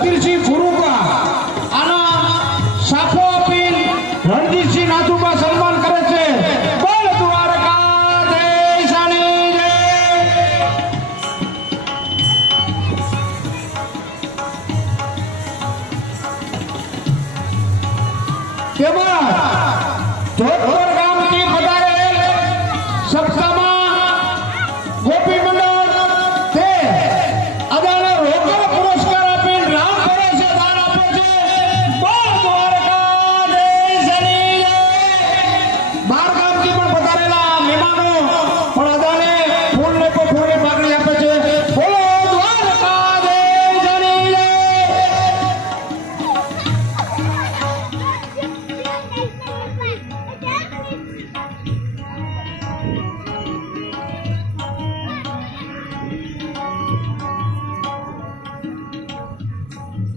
રણધીરસિંહ ફુરુકા આના સાફો આપીને રણજીતસિંહ નાથુબા સન્માન કરે છે. બોલ દ્વારકાધીશની જય. તેમાં